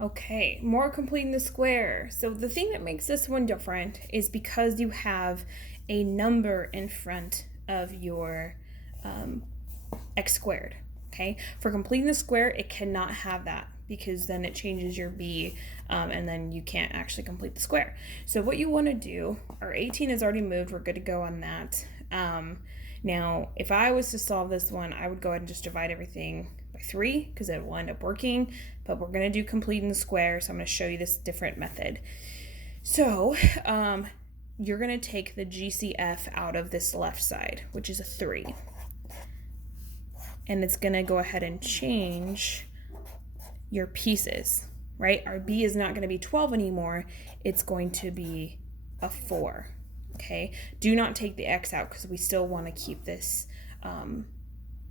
Okay, more completing the square. So the thing that makes this one different is because you have a number in front of your x squared. Okay, for completing the square, it cannot have that because then it changes your b, and then you can't actually complete the square. So what you want to do, our 18 is already moved. We're good to go on that. Now, if I was to solve this one, I would go ahead and just divide everything by 3 because it will end up working, but we're going to do completing the square, so I'm going to show you this different method. So you're going to take the GCF out of this left side, which is a 3. And it's going to go ahead and change your pieces, right? Our B is not going to be 12 anymore. It's going to be a 4, okay? Do not take the X out because we still want to keep this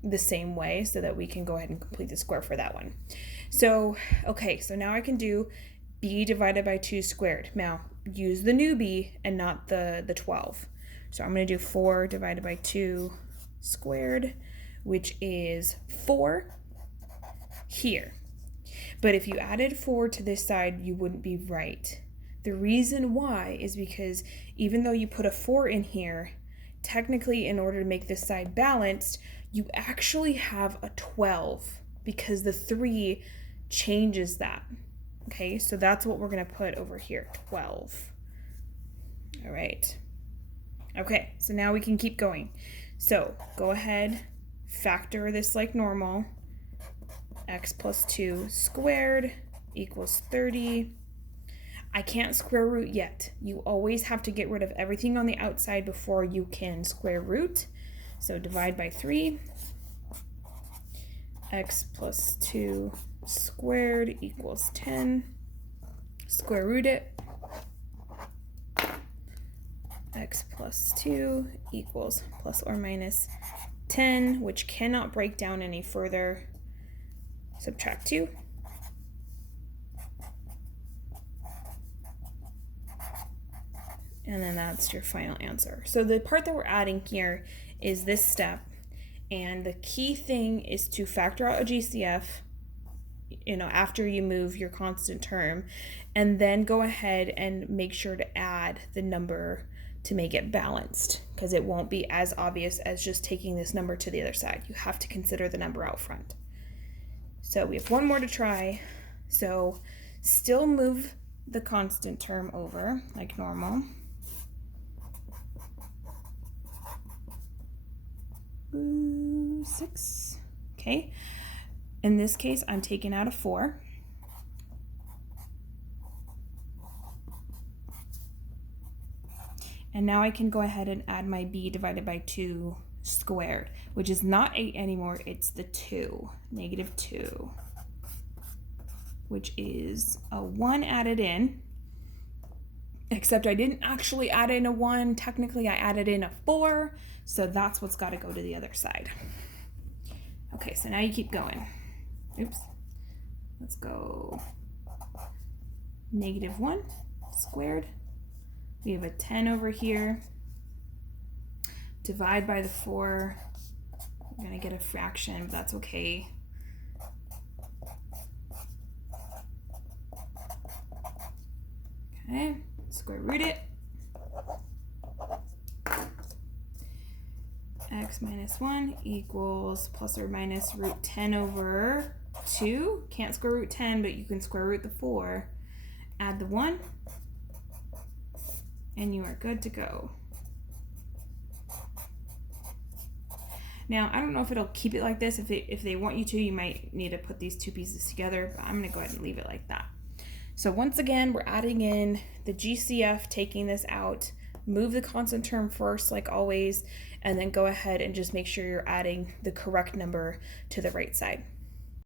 the same way so that we can go ahead and complete the square for that one. So, okay, so now I can do B divided by 2 squared. Now, use the new B and not the 12. So I'm going to do 4 divided by 2 squared, which is 4 here. But if you added 4 to this side, you wouldn't be right. The reason why is because even though you put a 4 in here, technically in order to make this side balanced, you actually have a 12 because the 3 changes that. Okay, so that's what we're going to put over here, 12. All right. Okay, so now we can keep going. So go ahead, factor this like normal. X plus 2 squared equals 30. I can't square root yet. You always have to get rid of everything on the outside before you can square root. So divide by 3. X plus 2 squared equals 10. Square root it. X plus 2 equals plus or minus 10, which cannot break down any further. Subtract 2. And then that's your final answer. So the part that we're adding here is this step. And the key thing is to factor out a GCF, after you move your constant term, and then go ahead and make sure to add the number to make it balanced, because it won't be as obvious as just taking this number to the other side. You have to consider the number out front. So we have one more to try. So still move the constant term over like normal. Ooh, 6. Okay. In this case, I'm taking out a 4. And now I can go ahead and add my b divided by 2 squared, which is not 8 anymore, it's the 2, negative 2, which is a 1 added in, except I didn't actually add in a 1. Technically, I added in a 4, so that's what's got to go to the other side. Okay, so now you keep going. Oops. Let's go negative 1 squared. We have a 10 over here. Divide by the 4. We're going to get a fraction, but that's okay. Okay, square root it. X minus 1 equals plus or minus root 10 over 2. Can't square root 10, but you can square root the 4. Add the 1. And you are good to go. Now, I don't know if it'll keep it like this. If they want you to, you might need to put these two pieces together, but I'm going to go ahead and leave it like that. So once again, we're adding in the GCF, taking this out. Move the constant term first, like always, and then go ahead and just make sure you're adding the correct number to the right side.